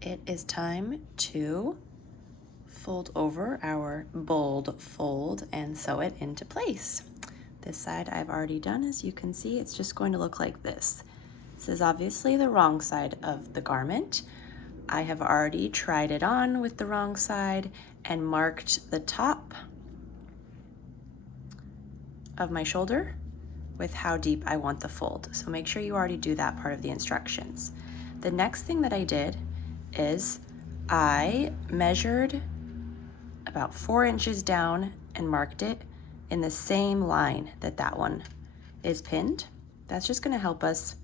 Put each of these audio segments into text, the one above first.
it is time to fold over our bold fold and sew it into place. This side I've already done, as you can see. It's just going to look like this. This is obviously the wrong side of the garment. I have already tried it on with the wrong side and marked the top of my shoulder with how deep I want the fold. So make sure you already do that part of the instructions. The next thing that I did is I measured about 4 inches down and marked it in the same line that one is pinned. That's just going to help us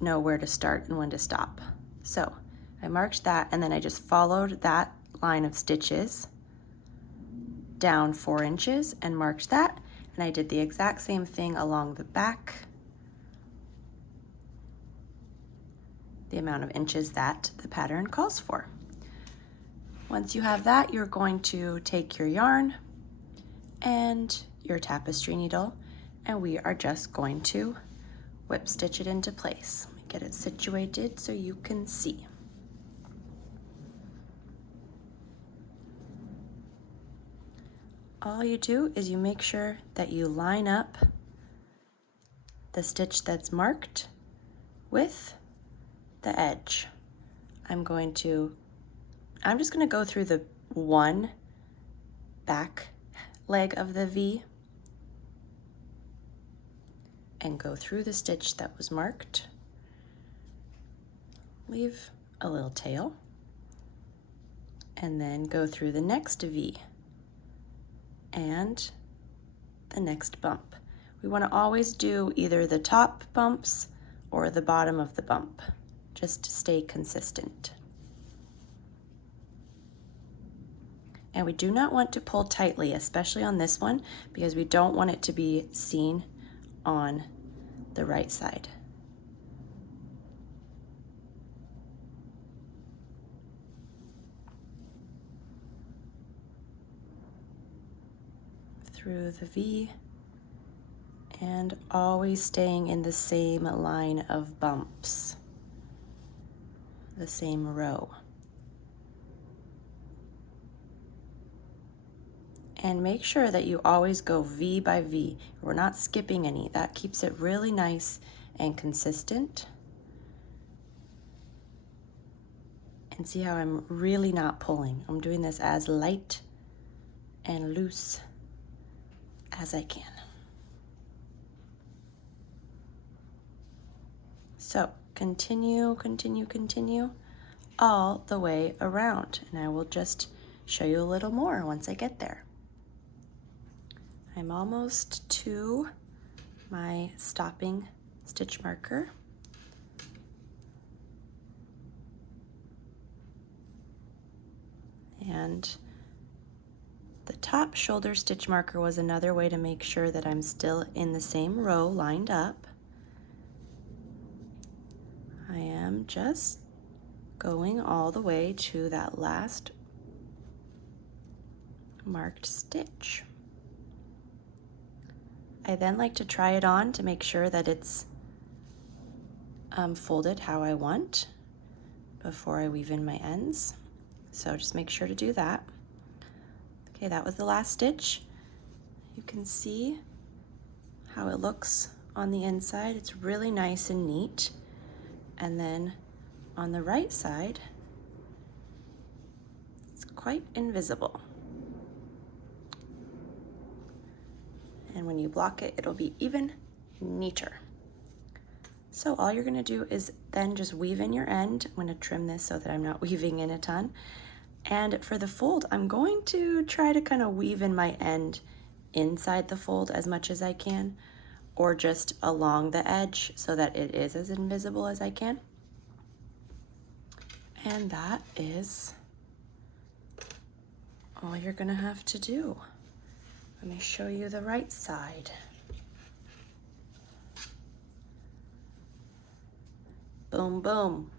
know where to start and when to stop. So I marked that, and then I just followed that line of stitches down 4 inches and marked that, and I did the exact same thing along the back, the amount of inches that the pattern calls for. Once you have that, you're going to take your yarn and your tapestry needle, and we are just going to whip stitch it into place. Get it situated so you can see. All you do is you make sure that you line up the stitch that's marked with the edge. I'm just going to go through the one back leg of the V and go through the stitch that was marked. Leave a little tail, and then go through the next V and the next bump. We want to always do either the top bumps or the bottom of the bump, just to stay consistent. And we do not want to pull tightly, especially on this one, because we don't want it to be seen on the right side. Through the V, and always staying in the same line of bumps, the same row. And make sure that you always go V by V. We're not skipping any. That keeps it really nice and consistent. And see how I'm really not pulling. I'm doing this as light and loose as I can. So continue all the way around, and I will just show you a little more once I get there. I'm almost to my stopping stitch marker. And the top shoulder stitch marker was another way to make sure that I'm still in the same row lined up. I am just going all the way to that last marked stitch. I then like to try it on to make sure that it's folded how I want before I weave in my ends. So just make sure to do that. Okay, that was the last stitch. You can see how it looks on the inside. It's really nice and neat. And then on the right side, it's quite invisible. And when you block it, it'll be even neater. So all you're gonna do is then just weave in your end. I'm gonna trim this so that I'm not weaving in a ton. And for the fold, I'm going to try to kind of weave in my end inside the fold as much as I can, or just along the edge so that it is as invisible as I can. And that is all you're gonna have to do. Let me show you the right side. Boom, boom.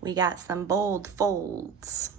We got some bold folds.